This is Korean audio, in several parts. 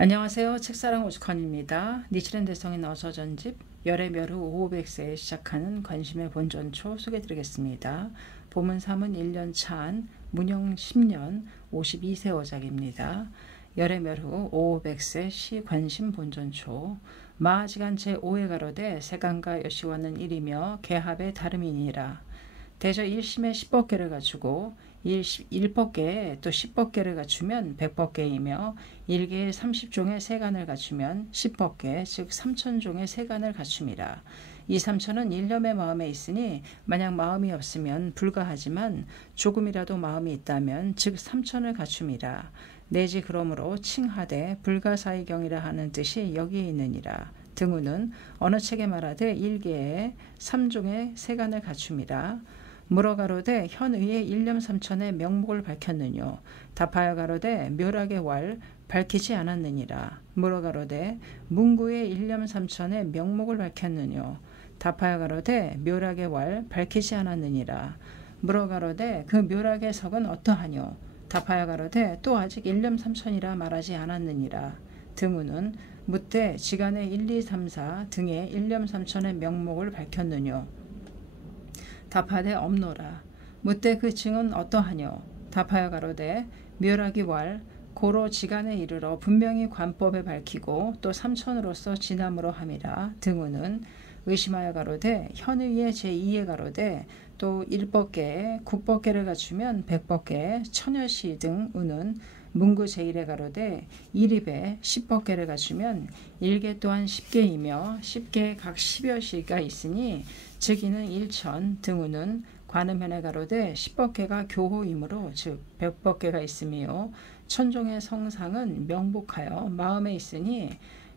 안녕하세요. 책사랑 오죽헌입니다. 니치렌 대성인 어서전집 열의 멸후 500세에 시작하는 관심의 본전초 소개해드리겠습니다. 보문 3은 1년 차한 문영 10년 52세 어작입니다. 열의 멸후 500세 시 관심 본전초 마하지간 제5회 가로되 세간과 여시와는 일이며 개합의 다름이니라. 대저 1심에 10법계를 갖추고 1법계에 또 10법계를 갖추면 100법계이며 1계에 30종의 세간을 갖추면 10법계 즉 3000종의 세간을 갖춤이라. 이 3000은 일념의 마음에 있으니 만약 마음이 없으면 불가하지만 조금이라도 마음이 있다면 즉 3000을 갖춤이라. 내지 그러므로 칭하되 불가사의경이라 하는 뜻이 여기에 있느니라. 등우는 어느 책에 말하되 1계에 3종의 세간을 갖춤이라. 물어 가로되 현의의 일념 3천의 명목을 밝혔느뇨. 답하여 가로되 묘락의 왈 밝히지 않았느니라. 물어 가로되 문구의 일념 3천의 명목을 밝혔느뇨. 답하여 가로되 묘락의 왈 밝히지 않았느니라. 물어 가로되 그 묘락의 석은 어떠하뇨. 답하여 가로되 또 아직 일념 3천이라 말하지 않았느니라. 등우는 묻되 지간의 1, 2, 3, 4 등의 일념 3천의 명목을 밝혔느뇨. 답하되 없노라. 묻되 그 증은 어떠하뇨. 답하여 가로되 묘락이 왈 고로 지간에 이르러 분명히 관법에 밝히고 또 3천으로서 진함으로 함이라. 등우는 의심하여 가로되 현의의 제2의 가로되 또 1법계에 9법계를 갖추면 100법계에 천여시 등 우는 문구 제1의 가로되 1입에 10법계를 갖추면 1계 또한 10계이며 10계에 각 10여 시가 있으니 즉 이는 1천 등우는 관음현에 가로되 10법계가 교호이므로 즉 100법계가 있으며 천종의 성상은 명복하여 마음에 있으니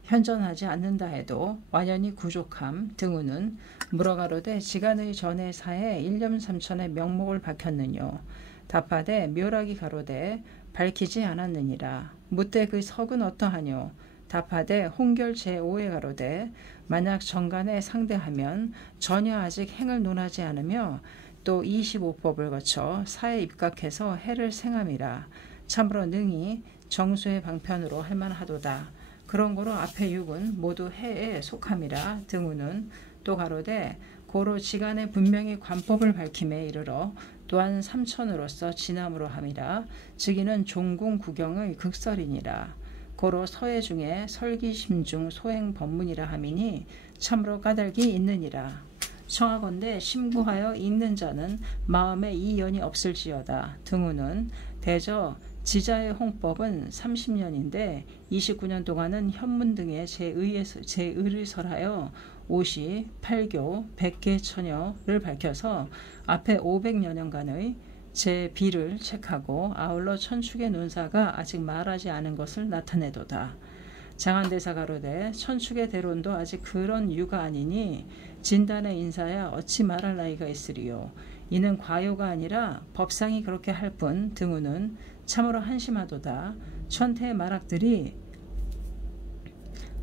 현전하지 않는다 해도 완연히 구족함. 등우는 물어 가로되 지간의 전의 사에 일념 3천의 명목을 밝혔느뇨. 답하되 묘락이 가로되 밝히지 않았느니라. 묻되 그 석은 어떠하뇨. 답하되 홍결 제5의 가로되 만약 정간에 상대하면 전혀 아직 행을 논하지 않으며 또 25법을 거쳐 사에 입각해서 해를 생함이라. 참으로 능히 정수의 방편으로 할만하도다. 그런 거로 앞에 6은 모두 해에 속함이라. 등우는 또 가로되 고로 지간에 분명히 관법을 밝힘에 이르러 또한 3천으로서 진함으로 함이라. 즉 이는 종궁 구경의 극설이니라. 고로 서예 중에 설기심중 소행법문이라 함이니 참으로 까닭이 있느니라. 청하건대 심구하여 읽는 자는 마음에 이연이 없을지어다. 등우는 대저 지자의 홍법은 30년인데 29년 동안은 현문 등의 제의를 설하여 50, 8교, 100개 처녀를 밝혀서 앞에 500여년간의 제 비를 책하고 아울러 천축의 논사가 아직 말하지 않은 것을 나타내도다. 장한대사 가로되 천축의 대론도 아직 그런 유가 아니니 진단의 인사야 어찌 말할 나이가 있으리요. 이는 과요가 아니라 법상이 그렇게 할 뿐. 등우는 참으로 한심하도다. 천태의 말학들이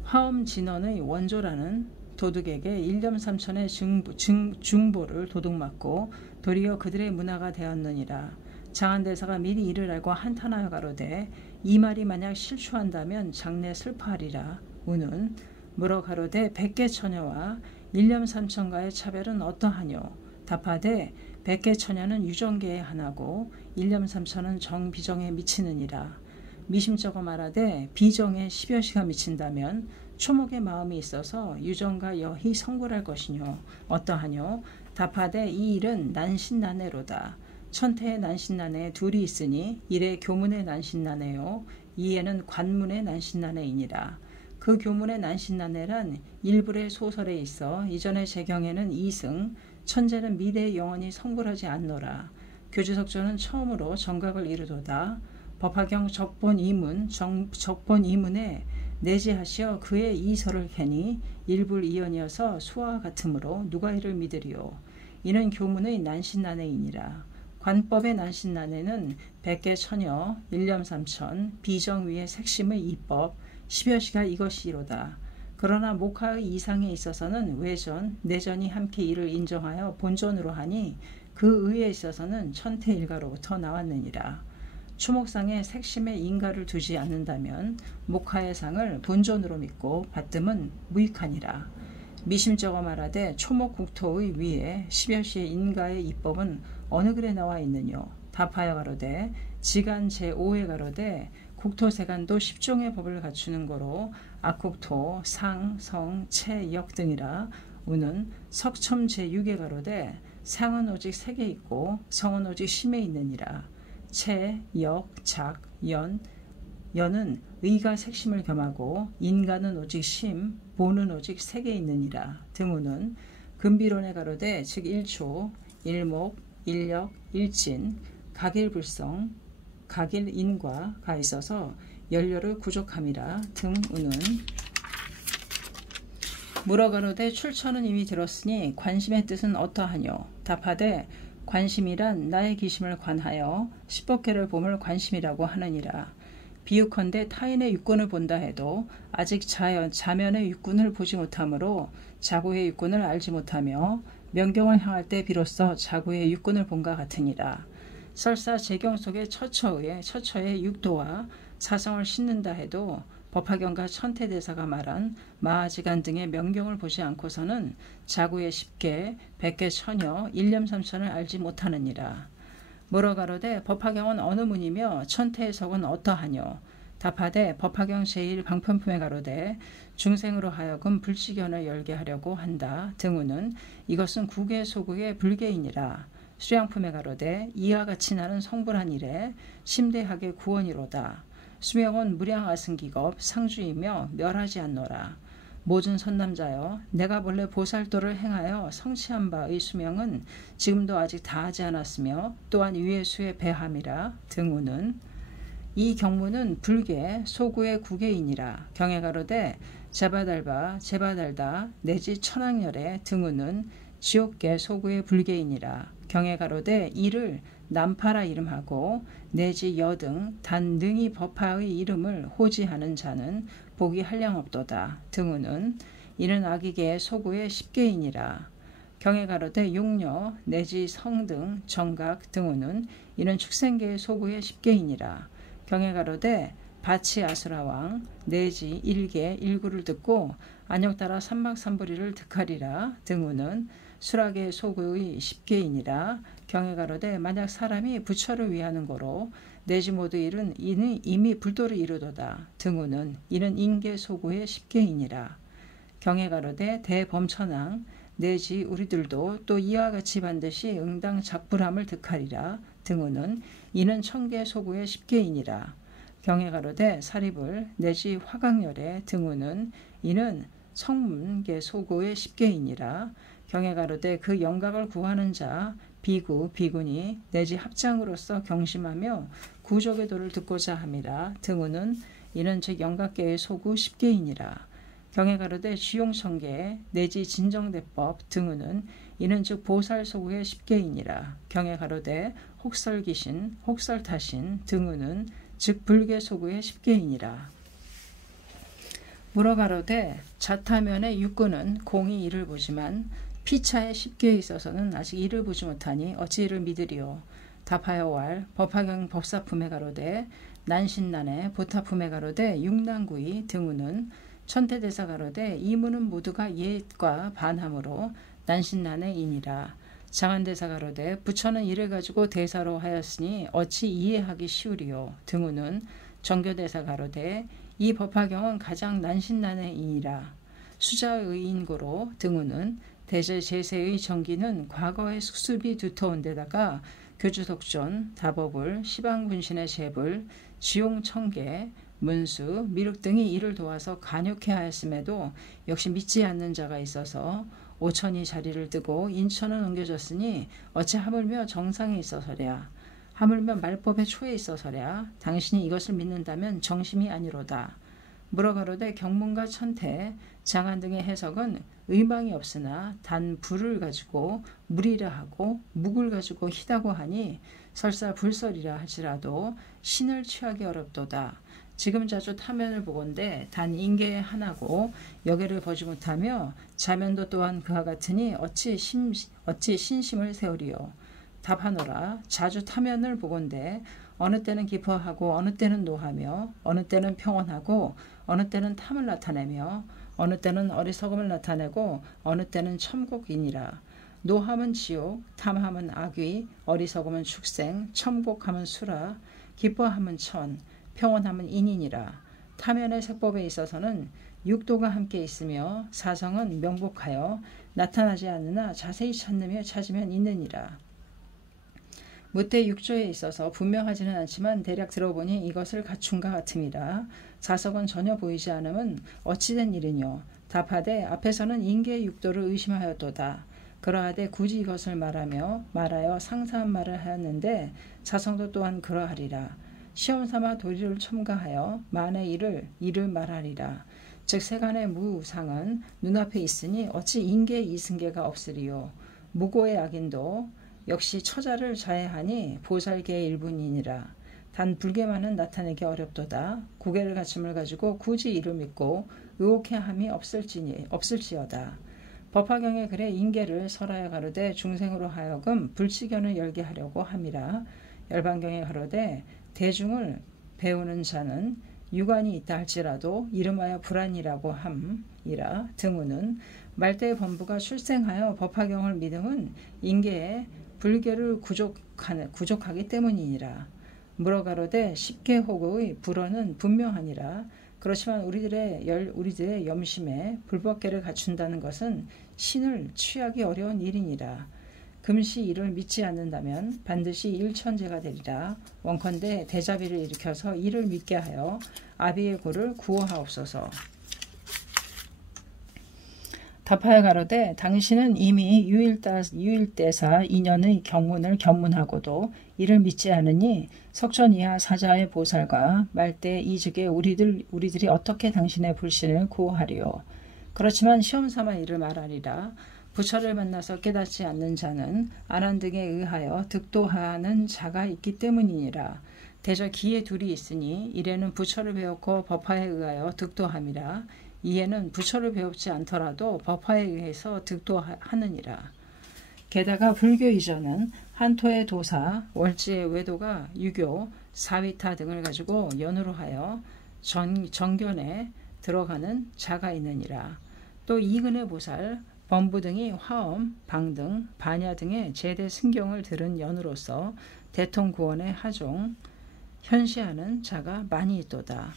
화엄진언의 원조라는 도둑에게 일념 3천의 중보를 도둑맞고 도리어 그들의 문화가 되었느니라. 장한대사가 미리 이를 알고 한탄하여 가로되 이 말이 만약 실추한다면 장래 슬퍼하리라. 우는 물어 가로되 100개 처녀와 일념 3천과의 차별은 어떠하뇨. 답하되 100개 처녀는 유정계의 하나고 일념 3천은 정비정에 미치느니라. 미심쩍어 말하되 비정에 10여 시가 미친다면 초목의 마음이 있어서 유정과 여희 성불할 것이뇨. 어떠하뇨. 답하되 이 일은 난신난해로다. 천태의 난신난해에 둘이 있으니 일의 교문의 난신난해요 이에는 관문의 난신난해이니라. 그 교문의 난신난해란 일불의 소설에 있어 이전의 재경에는 이승 천재는 미래의 영원히 성불하지 않노라. 교주석조는 처음으로 정각을 이르도다. 법화경 적본 이문 적본 이문에 내지하시어 그의 이설을 캐니 일불이연이어서 수와 같으므로 누가 이를 믿으리요. 이는 교문의 난신난해이니라. 관법의 난신난해는 100개 처녀, 일념 3천, 비정 위의 색심의 이법, 10여 시가 이것이로다. 그러나 목하의 이상에 있어서는 외전, 내전이 함께 이를 인정하여 본전으로 하니 그 의에 있어서는 천태일가로부터 나왔느니라. 초목상에 색심에 인가를 두지 않는다면 목하의 상을 본존으로 믿고 받듦은 무익하니라. 미심쩍어 말하되 초목국토의 위에 10여시의 인가의 입법은 어느 글에 나와 있느뇨. 답하여 가로되 지간 제5에 가로되 국토세간도 10종의 법을 갖추는 거로 악국토, 상, 성, 체, 역 등이라. 우는 석첨 제6에 가로되 상은 오직 색에 있고 성은 오직 심에 있느니라. 체, 역, 작, 연은 의가 색심을 겸하고 인가는 오직 심, 보는 오직 색에 있느니라. 등우는 금비론에 가로되 즉 일초, 일목, 일력, 일진, 각일불성, 각일인과 가 있어서 연료를 구족함이라. 등우는 물어 가로되 출처는 이미 들었으니 관심의 뜻은 어떠하뇨. 답하되 관심이란 나의 기심을 관하여 10법계를 봄을 관심이라고 하느니라. 비유컨대 타인의 육군을 본다 해도 아직 자면의 육군을 보지 못하므로 자구의 육군을 알지 못하며 명경을 향할 때 비로소 자구의 육군을 본과 같으니라. 설사 재경 속의 처처의 육도와 사성을 싣는다 해도 법화경과 천태대사가 말한 마하지간 등의 명경을 보지 않고서는 자구의 10개, 100개 천여, 일념삼천을 알지 못하느니라. 물어 가로되 법화경은 어느 문이며 천태의 석은 어떠하뇨. 답하되 법화경 제1방편품에 가로되 중생으로 하여금 불치견을 열게 하려고 한다. 등우는 이것은 국의 소국의 불계이니라. 수양품에 가로되 이와 같이 나는 성불한 일에 심대하게 구원이로다. 수명은 무량아승기겁 상주이며 멸하지 않노라. 모든 선남자여 내가 본래 보살도를 행하여 성취한 바의 수명은 지금도 아직 다하지 않았으며 또한 위의 수에 배함이라. 등우는 이 경문은 불계 소구의 구계이니라. 경에 가로되 제바달다 내지 천왕열의. 등우는 지옥계 소구의 불계이니라. 경에 가로되 이를 남파라 이름하고 내지 여등 단 능히 법하의 이름을 호지하는 자는 복이 한량없도다. 등우는 이는 악이계의 소구의 10계이니라. 경에 가로되 용녀 내지 성등 정각. 등우는 이는 축생계의 소구의 10계이니라. 경에 가로되 바치 아수라왕 내지 일계 일구를 듣고 안역따라 삼박삼부리를 득하리라. 등우는 수락의 소구의 10계이니라. 경에 가로되 만약 사람이 부처를 위하는 거로 내지 모두 일은 이미 불도를 이루도다. 등우는 이는 인계 소구의 10계이니라. 경에 가로되 대범천왕 내지 우리들도 또 이와 같이 반드시 응당 작불함을 득하리라. 등우는 이는 천계 소구의 10계이니라. 경에 가로되 사리불 내지 화강열의. 등우는 이는 성문계 소구의 10계이니라. 경에 가로되 그 영각을 구하는 자 비군이 내지 합장으로서 경심하며 구족의 도를 듣고자 함이라. 등우는 이는 즉 영각계의 소구 10계이니라. 경에 가로되 주용천계 내지 진정대법. 등우는 이는 즉 보살 소구의 10계이니라. 경에 가로되 혹설귀신 혹설타신. 등우는 즉 불계 소구의 10계이니라. 물어 가로되 자타면의 육군은 공이 이를 보지만 피차의 10계에 있어서는 아직 이를 보지 못하니 어찌 이를 믿으리요. 답하여 왈 법화경 법사품에 가로되 난신난에 보타품에 가로되 육난구이. 등우는 천태대사 가로되 이문은 모두가 예과 반함으로 난신난의 인이라. 장한대사 가로되 부처는 이를 가지고 대사로 하였으니 어찌 이해하기 쉬우리요. 등우는 정교대사 가로되 이 법화경은 가장 난신난의 인이라. 수자의 인고로. 등우는 대제 제세의 정기는 과거의 숙습이 두터운 데다가 교주독존, 다법을, 시방분신의 제불, 지용청계, 문수, 미륵 등이 이를 도와서 간욕해 하였음에도 역시 믿지 않는 자가 있어서 오천이 자리를 뜨고 인천은 옮겨졌으니 어찌 하물며 정상에 있어서랴. 하물며 말법의 초에 있어서랴. 당신이 이것을 믿는다면 정심이 아니로다. 물어 가로되 경문과 천태, 장한 등의 해석은 의망이 없으나 단 불을 가지고 물이라 하고 묵을 가지고 희다고 하니 설사 불설이라 할지라도 신을 취하기 어렵도다. 지금 자주 타면을 보건대 단 인계의 하나고 여기를 보지 못하며 자면도 또한 그와 같으니 어찌 신심을 세우리요. 답하노라. 자주 타면을 보건대 어느 때는 기뻐하고 어느 때는 노하며 어느 때는 평온하고 어느 때는 탐을 나타내며 어느 때는 어리석음을 나타내고 어느 때는 천국이니라. 노함은 지옥, 탐함은 악귀, 어리석음은 축생, 천국함은 수라, 기뻐함은 천, 평온함은 인이니라. 타면의 색법에 있어서는 육도가 함께 있으며 사성은 명복하여 나타나지 않으나 자세히 찾으면 있느니라. 무태 육조에 있어서 분명하지는 않지만 대략 들어보니 이것을 갖춘가 같음이라. 사석은 전혀 보이지 않음은 어찌된 일이뇨. 답하되 앞에서는 인계의 육도를 의심하였도다. 그러하되 굳이 이것을 말하여 상사한 말을 하였는데 사성도 또한 그러하리라. 시험삼아 도리를 첨가하여 만의 이를 말하리라. 즉 세간의 무상은 눈앞에 있으니 어찌 인계의 이승계가 없으리요. 무고의 악인도 역시 처자를 자해하니 보살계의 일분이니라. 단 불계만은 나타내기 어렵도다. 구계를 갖춤을 가지고 굳이 이를 믿고 의혹해함이 없을지어다. 법화경에 그래 인계를 설하여 가로되 중생으로 하여금 불치견을 열게 하려고 함이라. 열반경에 가로되 대중을 배우는 자는 유관이 있다 할지라도 이름하여 불안이라고 함이라. 등우는 말대의 범부가 출생하여 법화경을 믿음은 인계에 불계를 구족하기 때문이니라. 물어가로되 십계호의 불언은 분명하니라. 그렇지만 우리들의 염심에 불법계를 갖춘다는 것은 신을 취하기 어려운 일이니라. 금시 이를 믿지 않는다면 반드시 일천재가 되리라. 원컨대 대자비를 일으켜서 이를 믿게 하여 아비의 고를 구호하옵소서. 답하여 가로되 당신은 이미 유일대사 인연의 경문을 견문하고도 이를 믿지 않으니 석전 이하 사자의 보살과 말대 이즉에 우리들이 어떻게 당신의 불신을 구호하리요. 그렇지만 시험삼아 이를 말하리라. 부처를 만나서 깨닫지 않는 자는 아난 등에 의하여 득도하는 자가 있기 때문이니라. 대저 기에 둘이 있으니 이래는 부처를 배웠고 법화에 의하여 득도함이라. 이에는 부처를 배우지 않더라도 법화에 의해서 득도하느니라. 게다가 불교 이전은 한토의 도사, 월지의 외도가 유교, 사위타 등을 가지고 연으로 하여 정견에 들어가는 자가 있느니라. 또 이근의 보살, 범부 등이 화엄, 방등, 반야 등의 제대 승경을 들은 연으로서 대통구원의 하종, 현시하는 자가 많이 있도다.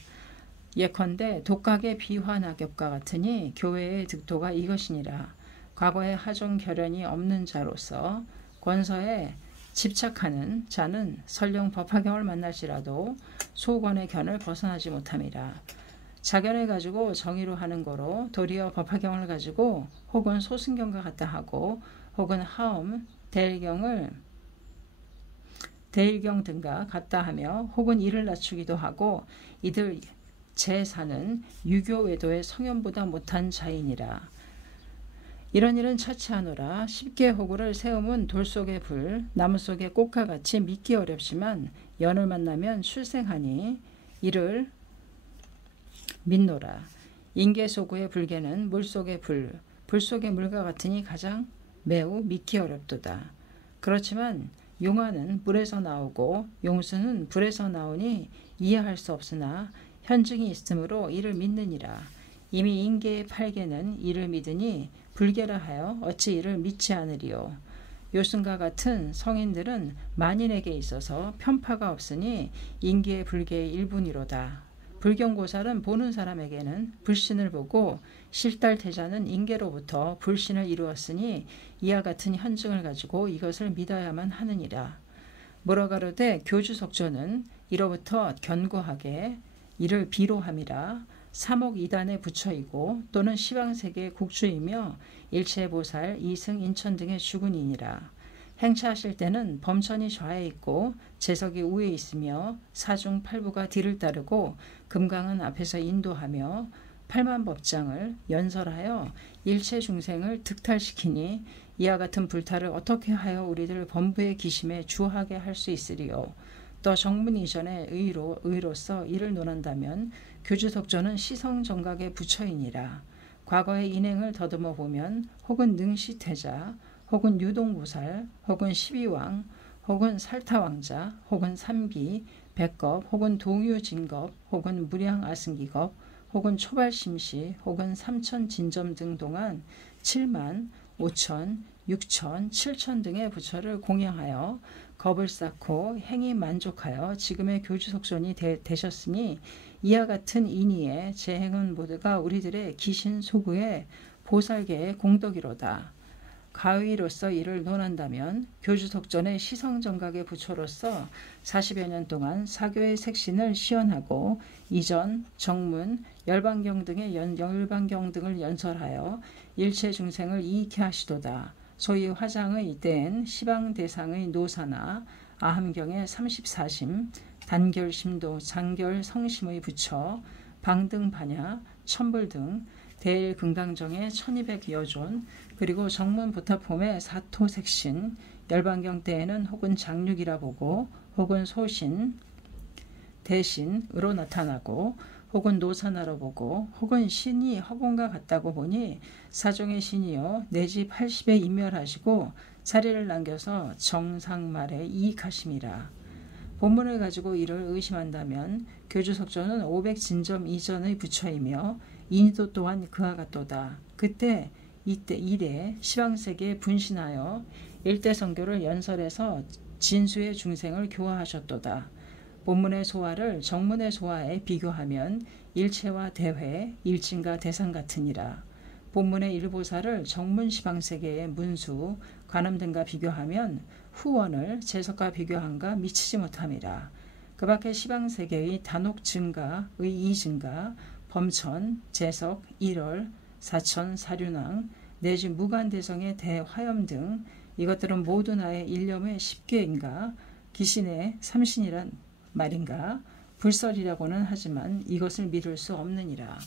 예컨대 독각의 비화낙엽과 같으니 교회의 득도가 이것이니라. 과거의 하종 결연이 없는 자로서 권서에 집착하는 자는 설령 법화경을 만날지라도 소권의 견을 벗어나지 못함이라. 자견을 가지고 정의로 하는 거로 도리어 법화경을 가지고 혹은 소승경과 같다 하고 혹은 하엄, 대일경 등과 같다 하며 혹은 이를 낮추기도 하고 이들 제사는 유교 외도의 성현보다 못한 자이니라. 이런 일은 차치하노라. 십계 호구를 세움은 돌 속의 불, 나무 속의 꽃과 같이 믿기 어렵지만 연을 만나면 출생하니 이를 믿노라. 인계소구의 불계는 물 속의 불 속의 물과 같으니 가장 매우 믿기 어렵도다. 그렇지만 용화는 물에서 나오고 용수는 불에서 나오니 이해할 수 없으나 현증이 있으므로 이를 믿느니라. 이미 인계의 팔계는 이를 믿으니 불계라 하여 어찌 이를 믿지 않으리요. 요승과 같은 성인들은 만인에게 있어서 편파가 없으니 인계의 불계의 일분이로다. 불경고살은 보는 사람에게는 불신을 보고 실달태자는 인계로부터 불신을 이루었으니 이와 같은 현증을 가지고 이것을 믿어야만 하느니라. 뭐라가로되 교주석조는 이로부터 견고하게 이를 비로함이라. 삼옥이단의 부처이고 또는 시방세계의 국주이며 일체보살, 이승, 인천 등의 주군이니라. 행차하실 때는 범천이 좌에 있고 재석이 우에 있으며 사중 팔부가 뒤를 따르고 금강은 앞에서 인도하며 팔만법장을 연설하여 일체 중생을 득탈시키니 이와 같은 불탈을 어떻게 하여 우리들 범부의 기심에 주하게 할 수 있으리요. 또 정문 이전의 의로서 이를 논한다면 교주석조는 시성정각의 부처이니라. 과거의 인행을 더듬어 보면 혹은 능시태자, 혹은 유동보살, 혹은 십이왕, 혹은 살타왕자, 혹은 삼비, 백겁, 혹은 동유진겁, 혹은 무량아승기겁, 혹은 초발심시, 혹은 삼천진점 등 동안 7만, 5천, 6천, 7천 등의 부처를 공양하여 겁을 쌓고 행이 만족하여 지금의 교주속전이 되셨으니 이와 같은 인의의 제 행은 모두가 우리들의 기신 소구의 보살계의 공덕이로다. 가위로서 이를 논한다면 교주속전의 시성정각의 부처로서 40여 년 동안 사교의 색신을 시연하고 이전, 정문, 열반경 등의 열반경 등을 연설하여 일체 중생을 이익해 하시도다. 소위 화장의 된 시방대상의 노사나 아함경의 34심, 단결심도 장결 성심의 부처, 방등반야, 천불 등 대일긍당정의 1200여존, 그리고 정문부타폼의 사토색신, 열반경 때에는 혹은 장육이라 보고 혹은 소신, 대신으로 나타나고 혹은 노사나로 보고 혹은 신이 허공과 같다고 보니 사종의 신이요 내지 80에 인멸하시고 사리를 남겨서 정상말에 이익하심이라. 본문을 가지고 이를 의심한다면 교주석조는 500진점 이전의 부처이며 인도 또한 그와 같도다. 이때 이래 시방세계에 분신하여 일대성교를 연설해서 진수의 중생을 교화하셨도다. 본문의 소화를 정문의 소화에 비교하면 일체와 대회, 일진과 대상 같으니라. 본문의 일보사를 정문 시방세계의 문수, 관음 등과 비교하면 후원을 재석과 비교한가 미치지 못함이라. 그 밖에 시방세계의 단옥 증가의 이증가, 범천, 재석, 일월, 사천, 사륜왕, 내지 무간대성의 대화염 등 이것들은 모두 나의 일념의 10개인가 기신의 삼신이란 말인가 불설이라고는 하지만 이것을 믿을 수 없느니라.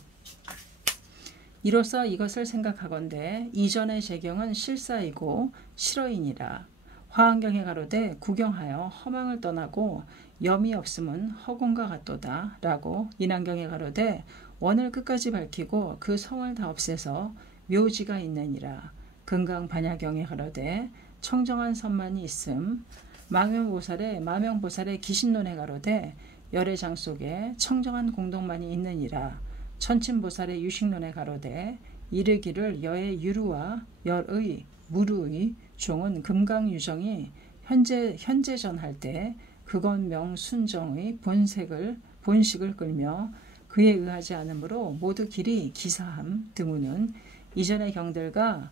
이로써 이것을 생각하건대 이전의 재경은 실사이고 실어이니라. 화엄경에 가로되 구경하여 허망을 떠나고 염이 없음은 허공과 같도다 라고 인왕경에 가로되 원을 끝까지 밝히고 그 성을 다 없애서 묘지가 있느니라. 금강반야경에 가로되 청정한 선만이 있음. 마명보살의 기신론에 가로되 열애장 속에 청정한 공덕만이 있느니라. 천침보살의 유식론에 가로되 이르기를 여의 유루와 열의 무루의 종은 금강유정이 현재전할 때 극원명 순정의 본식을 끌며 그에 의하지 않으므로 모두 길이 기사함 등우는 이전의 경들과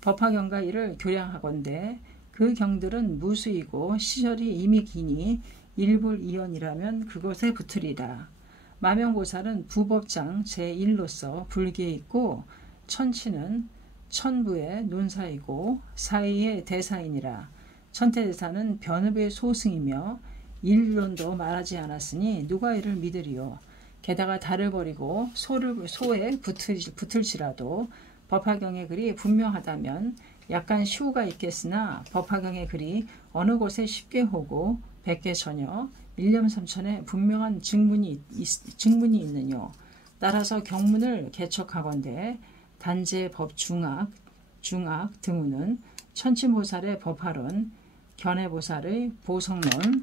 법화경과 이를 교량하건대 그 경들은 무수이고 시절이 이미 기니 일불이연이라면 그것에 붙으리라. 마명보살은 부법장 제1로서 불기에 있고 천치는 천부의 논사이고 사이의 대사이니라. 천태대사는 변읍의 소승이며 일론도 말하지 않았으니 누가 이를 믿으리요. 게다가 달을 버리고 소에 붙을지라도 법화경의 글이 분명하다면 약간 시우가 있겠으나 법화경의 글이 어느 곳에 10개 호고 100개 전혀 일념삼천에 분명한 증문이 있느뇨. 따라서 경문을 개척하건대 단제 법중악 등우는 천치보살의 법화론, 견해보살의 보성론에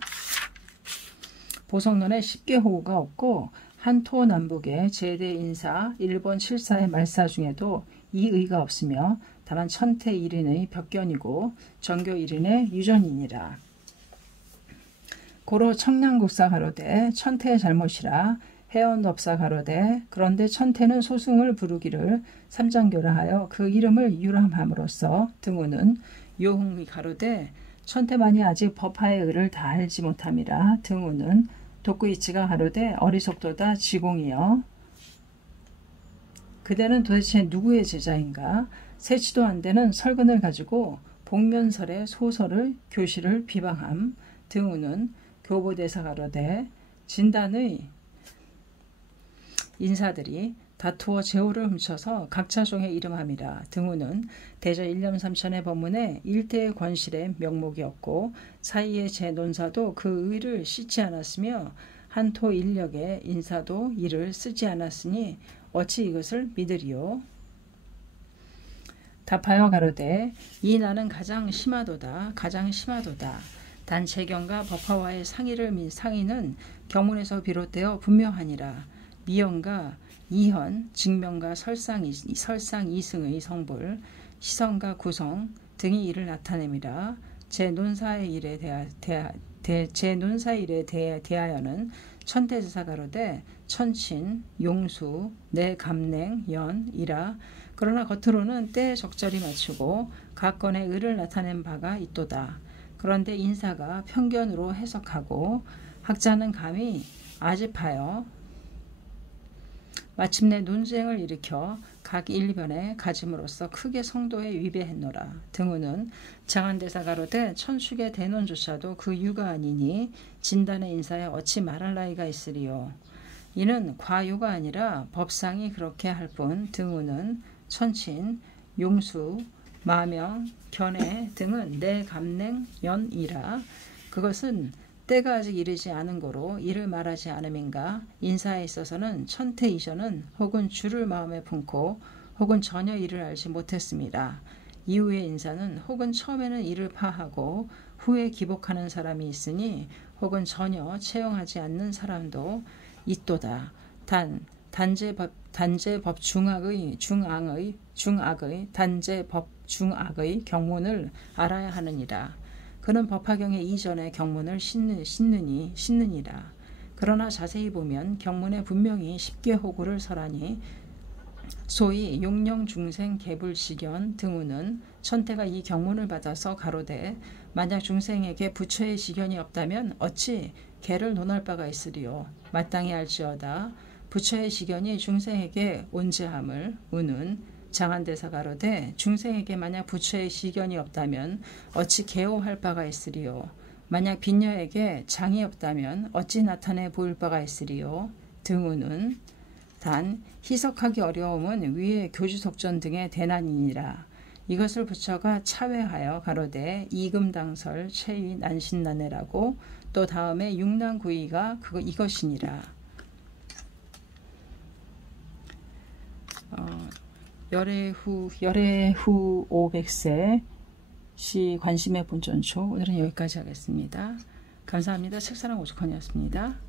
10개 호구가 없고 한토 남북의 제대 인사, 일본 칠사의 말사 중에도 이 의가 없으며 다만 천태 일인의 벽견이고 정교 일인의 유전이니라. 고로 청량국사 가로되 천태의 잘못이라 해언업사 가로되 그런데 천태는 소승을 부르기를 삼장교라 하여 그 이름을 유람함으로써 등우는 요흥이 가로되 천태만이 아직 법화의 의를 다 알지 못함이라. 등우는 독구이치가 가로되 어리석도다 지공이여 그대는 도대체 누구의 제자인가. 세치도 안 되는 설근을 가지고 복면설의 소설을 교실을 비방함. 등우는 교보대사 가로되 진단의 인사들이 다투어 제호를 훔쳐서 각자 종에 이름함이라. 등우는 대저 일념삼천의 법문에 일대의 권실의 명목이 없고 사이의 제논사도 그 의를 씻지 않았으며 한토 인력의 인사도 이를 쓰지 않았으니 어찌 이것을 믿으리요. 답하여 가로되 이 나는 가장 심하도다. 단 재경과 법화와의 상의는 경문에서 비롯되어 분명하니라. 미연과 이현, 직명과 설상 이승의 성불, 시성과 구성 등이 이를 나타냄이라. 제 논사의 일에 대하여는 천태지사 가로되 천친, 용수, 내감냉, 연이라. 그러나 겉으로는 때에 적절히 맞추고 각 건의 의를 나타낸 바가 있도다. 그런데 인사가 편견으로 해석하고 학자는 감히 아집하여 마침내 논쟁을 일으켜 각 일변에 가짐으로써 크게 성도에 위배했노라. 등우는 장안대사 가로되 천축의 대논조차도 그 유가 아니니 진단의 인사에 어찌 말할 나이가 있으리요. 이는 과유가 아니라 법상이 그렇게 할 뿐. 등우는 천친, 용수, 마명, 견해 등은 내 감냉, 연이라. 그것은 때가 아직 이르지 않은 거로 이를 말하지 않음인가. 인사에 있어서는 천태 이전은 혹은 주를 마음에 품고 혹은 전혀 이를 알지 못했습니다. 이후의 인사는 혹은 처음에는 이를 파하고 후에 기복하는 사람이 있으니 혹은 전혀 채용하지 않는 사람도 있도다. 단제법 중악의 경문을 알아야 하느니라. 그는 법화경의 이전의 경문을 씻느니라. 그러나 자세히 보면 경문에 분명히 10개 호구를 설하니 소위 용령중생 개불식연 등우는 천태가 이 경문을 받아서 가로되 만약 중생에게 부처의 시견이 없다면 어찌 개를 논할 바가 있으리요. 마땅히 알지어다. 부처의 시견이 중생에게 온제함을. 우는 장안대사 가로되 중생에게 만약 부처의 시견이 없다면 어찌 개호할 바가 있으리요. 만약 빈녀에게 장이 없다면 어찌 나타내 보일 바가 있으리요. 등우는 단 희석하기 어려움은 위의 교주속전 등의 대난이니라. 이것을 부처가 차회하여 가로되 이금당설 체위 난신난해라고 또 다음에 육난구이가 이것이니라. 열애후 500세 시 관심의 본전초. 오늘은 여기까지 하겠습니다. 감사합니다. 책사랑 오죽헌이었습니다.